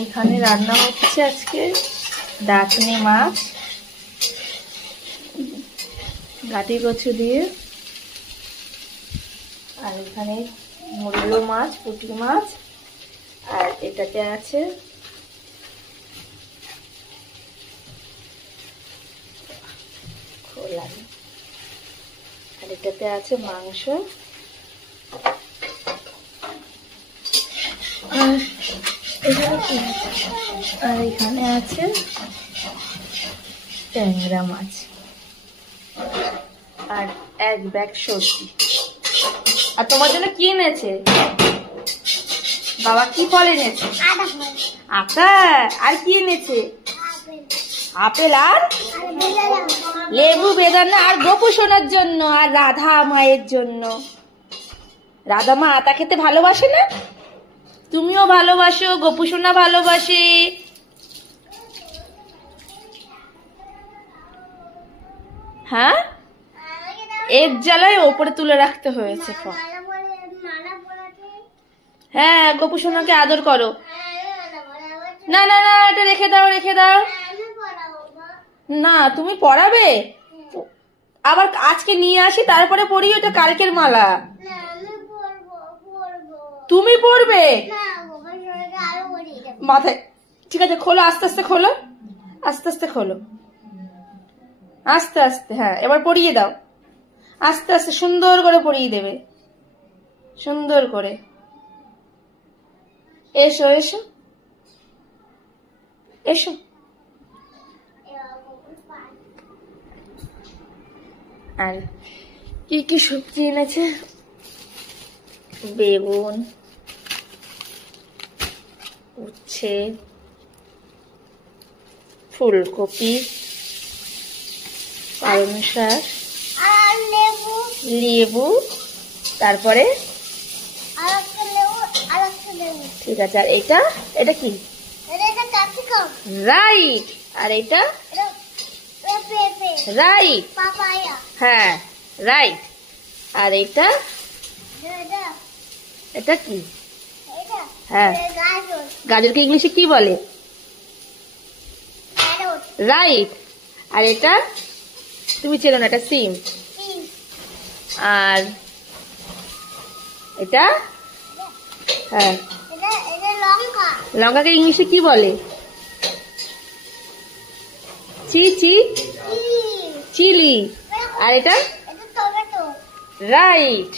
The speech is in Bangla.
এখানে রান্না হচ্ছে আজকে ডাকনি মাছ গাটি কচু দিয়ে, আর এখানে মূল্য মাছ, পুঁটি মাছ, আর এটাতে আছে খোলা, আর এটাতে আছে মাংস, আর এখানে আছে ট্যাংরা মাছ, আর এক ব্যাগ সবজি। আর তোমার জন্য কি এনেছে বাবা? কি ফল এনেছে? আটা। আর কি এনেছে? আপেল আর লেবু, বেদানা, আর গোপু সোনার জন্য, আর রাধা মায়ের জন্য। রাধা মা আতা খেতে ভালোবাসে না? তুমিও ভালোবাসো, গোপু সোনা ভালোবাসে। হ্যাঁ, এক জ্বালায় ওপরে তুলে রাখতে হয়েছে ফল। হ্যাঁ, গোপু সোনাকে আদর করো। না না না, এটা রেখে দাও, রেখে দাও। না, তুমি পরাবে? আবার আজকে নিয়ে আসি তারপরে পরি? ওটা কালকের মালা। তুমি পরবে মাথায়? ঠিক আছে, খোলো, আস্তে আস্তে খোলো, আস্তে আস্তে খোলো, আস্তে আস্তে। হ্যাঁ, এবার পরিয়ে দাও, আস্তে আস্তে সুন্দর করে পরিয়ে দেবে, সুন্দর করে। এসো এসো এসো। আর কি কি সবজি এনেছে? বেগুন, উচ্ছে, ফুলকপি, পালং শাক, লেবু, তারপরে ঠিক আছে। আর এটা, এটা কি? রাইট। আর এটা রাইট, হ্যাঁ রাইট। আর এটা, এটা কি? হ্যাঁ, গাজরকে ইংলিশে কি বলে? রাইট। আর এটা তুমি চেনো না, এটা সিম। আর এটা, হ্যাঁ, লঙ্কাকে ইংলিশে কি বলে? চিলি। আর এটা রাইট।